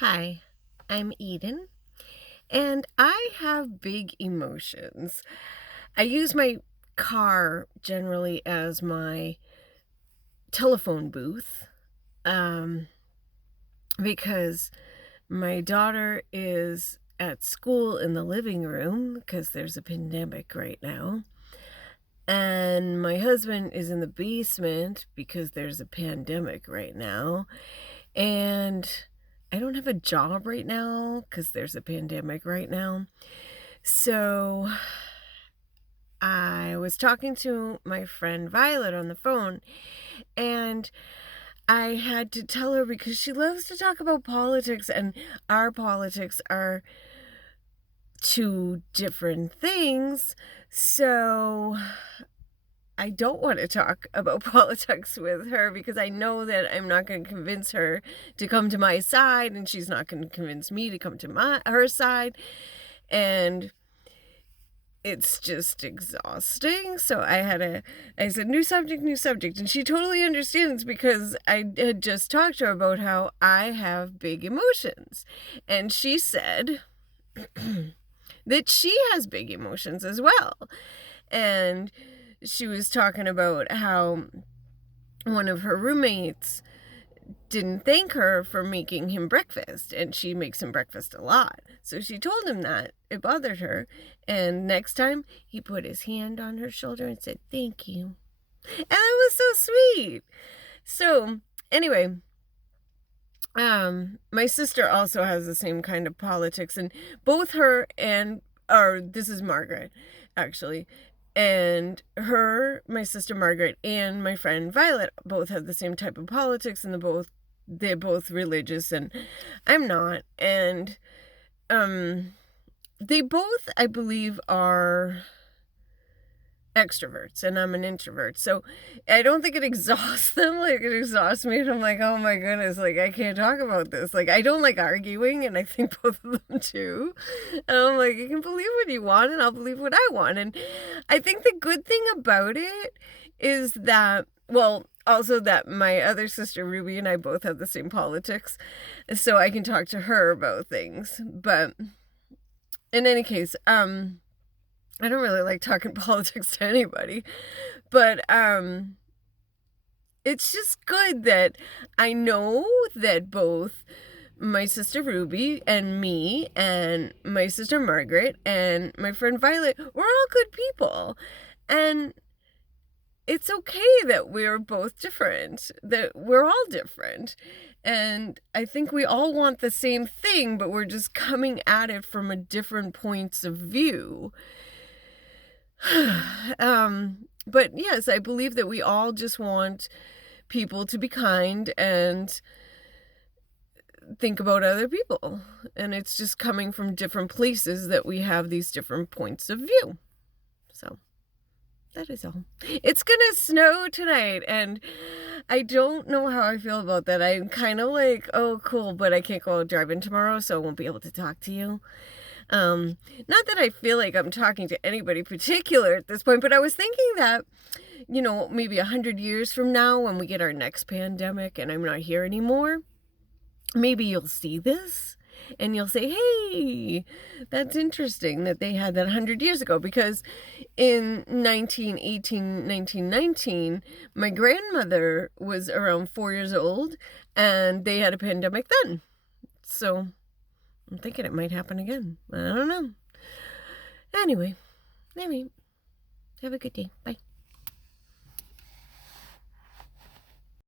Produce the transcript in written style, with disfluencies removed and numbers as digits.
Hi, I'm Eden, and I have big emotions. I use my car generally as my telephone booth, um, because my daughter is at school in the living room because there's a pandemic right now, and my husband is in the basement because there's a pandemic right now. And I don't have a job right now because there's a pandemic right now. So I was talking to my friend Violet on the phone, and I had to tell her because she loves to talk about politics, and our politics are two different things. So I don't want to talk about politics with her because I know that I'm not going to convince her to come to my side, and she's not going to convince me to come to her side, and it's just exhausting. So I said, new subject, and she totally understands because I had just talked to her about how I have big emotions, and she said that she has big emotions as well, and she was talking about how one of her roommates didn't thank her for making him breakfast, and she makes him breakfast a lot. So she told him that. It bothered her. And next time, he put his hand on her shoulder and said, "Thank you." And that was so sweet. So, anyway, my sister also has the same kind of politics, and both her and or this is Margaret, actually. And my sister Margaret, and my friend Violet both have the same type of politics, and they're both religious, and I'm not. And they both, I believe, are extroverts, and I'm an introvert. So I don't think it exhausts them like it exhausts me. And I'm like, oh my goodness, like I can't talk about this. Like I don't like arguing, and I think both of them do. And I'm like, you can believe what you want, and I'll believe what I want. And I think the good thing about it is that, well, also that my other sister Ruby and I both have the same politics, so I can talk to her about things. But in any case, I don't really like talking politics to anybody, but it's just good that I know that both my sister Ruby and me and my sister Margaret and my friend Violet, we're all good people. And it's okay that we're both different, that we're all different. And I think we all want the same thing, but we're just coming at it from a different points of view. But yes, I believe that we all just want people to be kind and think about other people. And it's just coming from different places that we have these different points of view. So that is all. It's gonna snow tonight, and I don't know how I feel about that. I'm kind of like, oh, cool, but I can't go out driving tomorrow, so I won't be able to talk to you. Not that I feel like I'm talking to anybody particular at this point, but I was thinking that, maybe 100 years from now when we get our next pandemic and I'm not here anymore, maybe you'll see this and you'll say, hey, that's interesting that they had that 100 years ago, because in 1918, 1919, my grandmother was around 4 years old and they had a pandemic then. So I'm thinking it might happen again. I don't know. Anyway, have a good day. Bye.